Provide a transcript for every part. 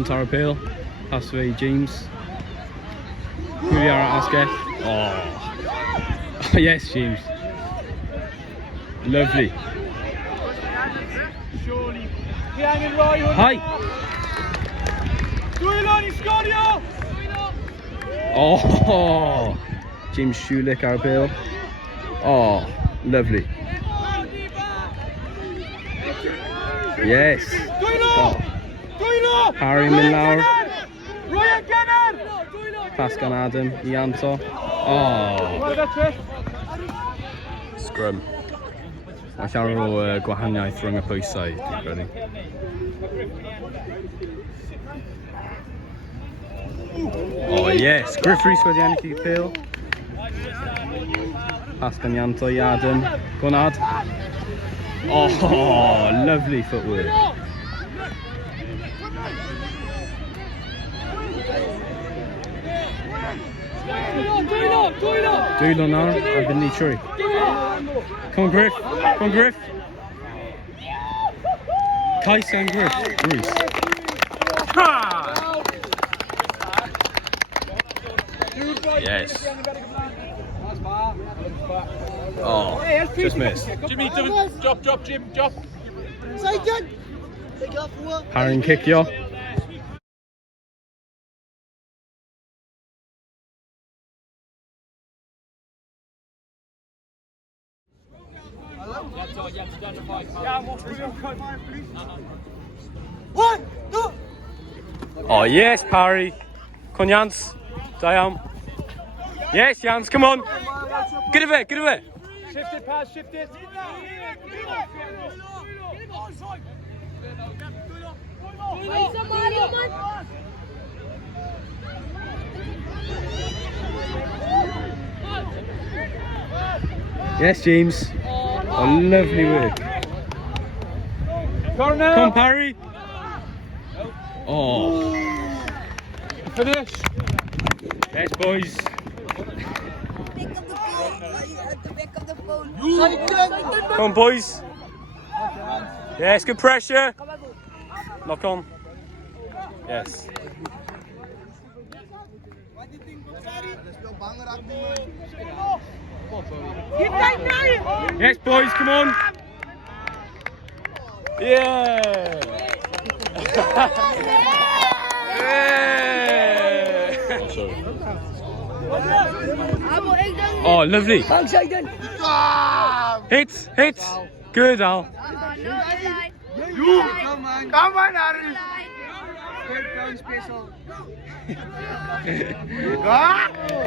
Ian Torapil. Pass away James. Juliara Asker. Oh. Yes, James. Lovely. Hi. Oh. James Schulich Arapil. Oh, lovely. Yes. Oh. Harry Millar. Pascal Adam, Ianto. Oh. Scrum. Mae llawer o gwahaniaeth rhwng y pwysau, really. Oh yes, Griff Rhys wedi ennill I pêl. Pascal Ianto I Adam. Gwynad. Oh, lovely footwork. Dwylo nawr, erbyn ni trwy. Come on Griff, come on Griff. Cais and Griff, Rhys. Yes. Oh, just missed. Jimmy, drop, Jim, drop. Harren kickio. Oh yes, Parry. Come on, Jans. Diam. Yes, Jans, come on. Get away, get away. Shift it, pass, shift it. Yes, James. Oh, lovely work. Come on, Parry. Oh. Finish. Yes, boys. Come on, boys. Yes, good pressure. Lock on. Yes. Yes, boys, come on. Yeah. Yeah. Oh, sorry. Oh, lovely. Hit, hit. Good, Al. Come on, Harry.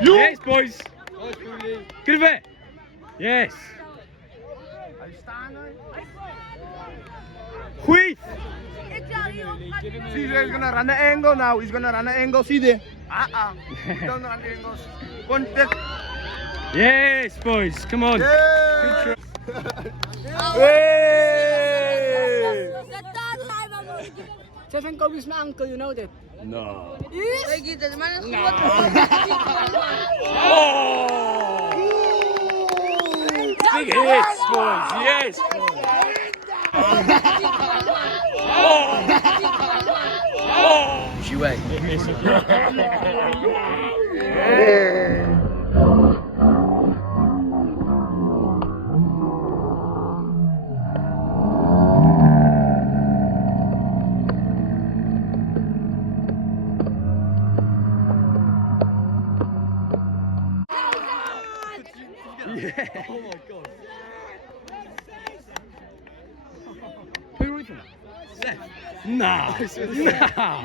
Yes, boys. Good of it. Yes. Wheat. See, he's gonna run the angle now. He's gonna run the angle. See there? Don't run the angles. Contest. Yes, boys. Come on. Yeah. Seven Kobe's my uncle, you know that? No. Yes. No. Oh! Big hits, boys. Yes. Oh! Oh! Jouet. Yeah. Oh my god. Who are we from? Seth. Nah. Nah.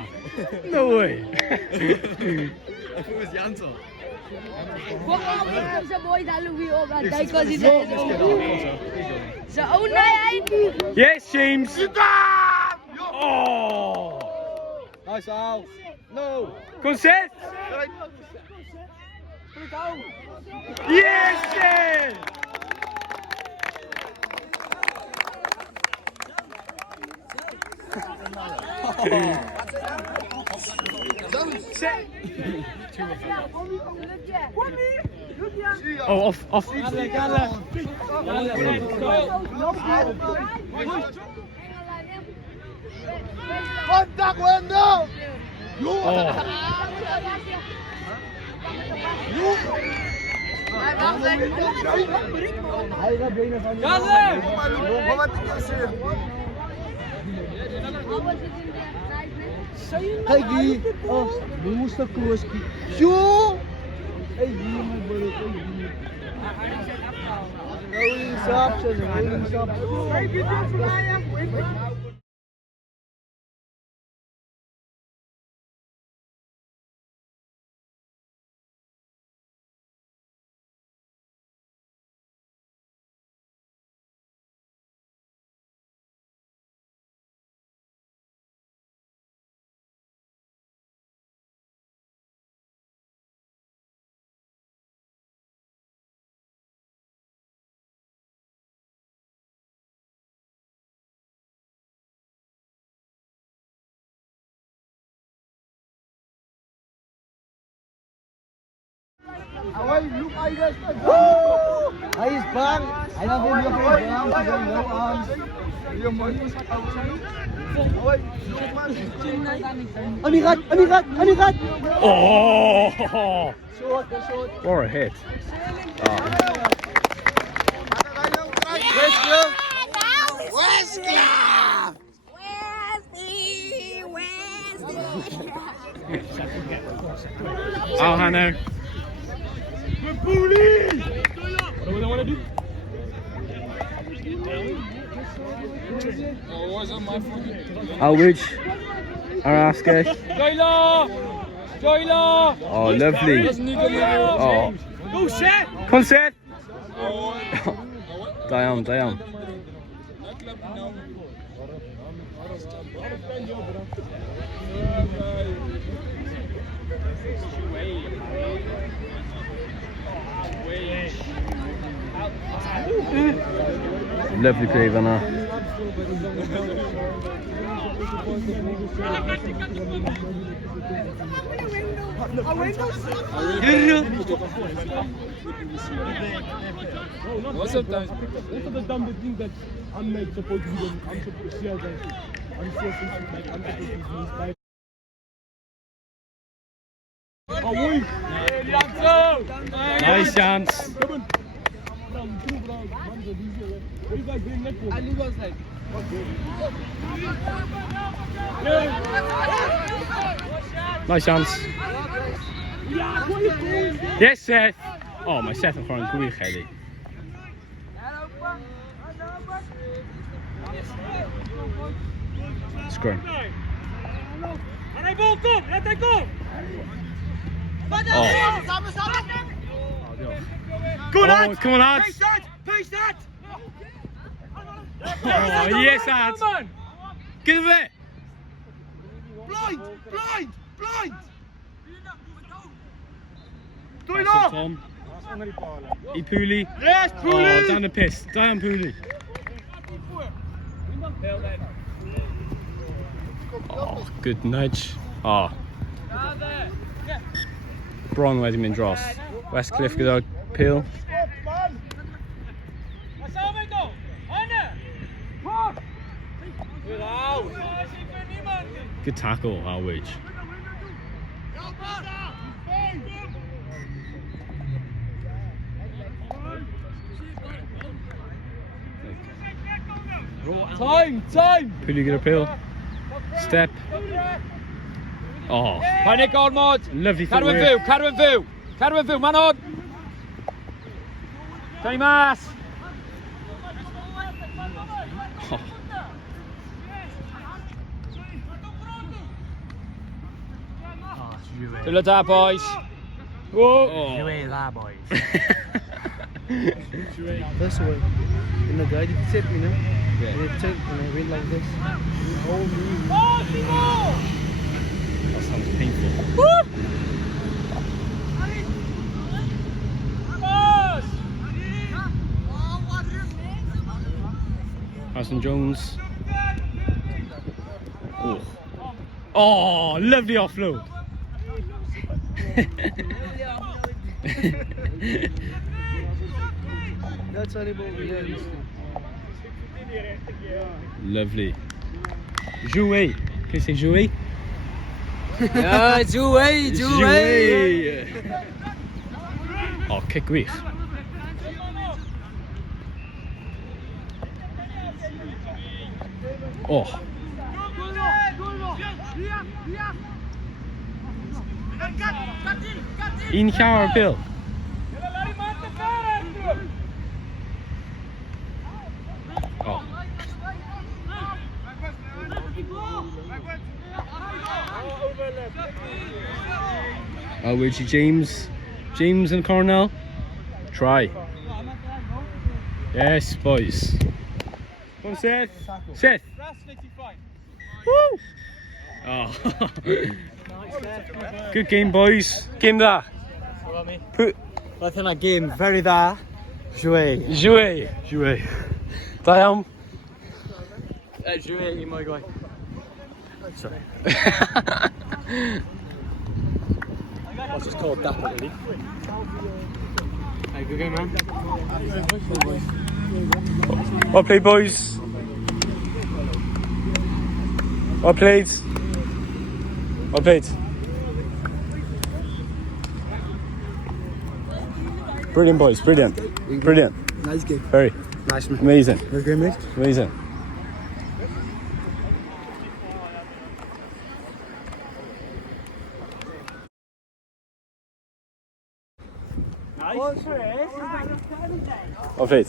No way. I thought it was Janto. Yes, James. Oh. Nice, Al. No. Go on, Seth. Put it down. Yes, Seth. Oh, off. Contact window. Oh. Kijk die. Oh, we moesten koers. Yo! Hey, die mijn broer. Rolling stops, rolling stops. Hij is bang. Hij wil nog even aan. Anigat. Oh. Short. What a hit. Westcliff! Oh, Hanno. What do we want to do? Oh, which? Araska. Joyla! Oh, lovely. Oh. Go set! Come set. Damn. Lovely play, Vanna. What's up, guys? Most of the dumb things that I'm like supposed to be doing, I'm supposed to see how guys do. I'm supposed to be Nice chance. What are you guys doing next one? And he was like, Nice chance. Yes, Seth. Oh, maar Seth heeft gewoon een goede gelly. Scrum. En hij bal komt, let hij komt! Oh. Come on, lads. Pace that! Oh, yes, lads. Get away. Blind! Doe je That's nog? it, Tom. Pooley. Yes, Oh, down the piss. Down Pooley. Oh, good nudge. Oh. Bron wedi mynd dros. Westcliff gyda'r peel. Good tackle, Harwich. Time! Pooley gyda'r peel. Step. Oh, Panic on, Mod! lovely Cadw yn footwork. fyw, man on! Tony mas! Oh. Tyle da, boys! Whoa! Oh. That's why. In the guy, did you set me, no? Yeah. And I went like this. That sounds painful. Harrison Jones. Oh. Oh, lovely offload. That's horrible. Yeah. Lovely. Jouer. Can you say jouer? Ja, joué. Oh, kijk weer. Oh. Ingaan Pil. Oh. Oh, Richie James and Cornell. Try. Yes, boys. Come on, Seth. Seth. Woo! Oh. Good game, boys. Game that. Put. I think that game very dda. Joué. Joué. Da iawn. Joué i my guy. Sorry. I was just called that really. Hey, good game, man. Well played, boys. Well played. Well played. Brilliant, boys. Brilliant. Nice game. Very. Nice, man. Amazing. Good game, mate. Amazing. Well played.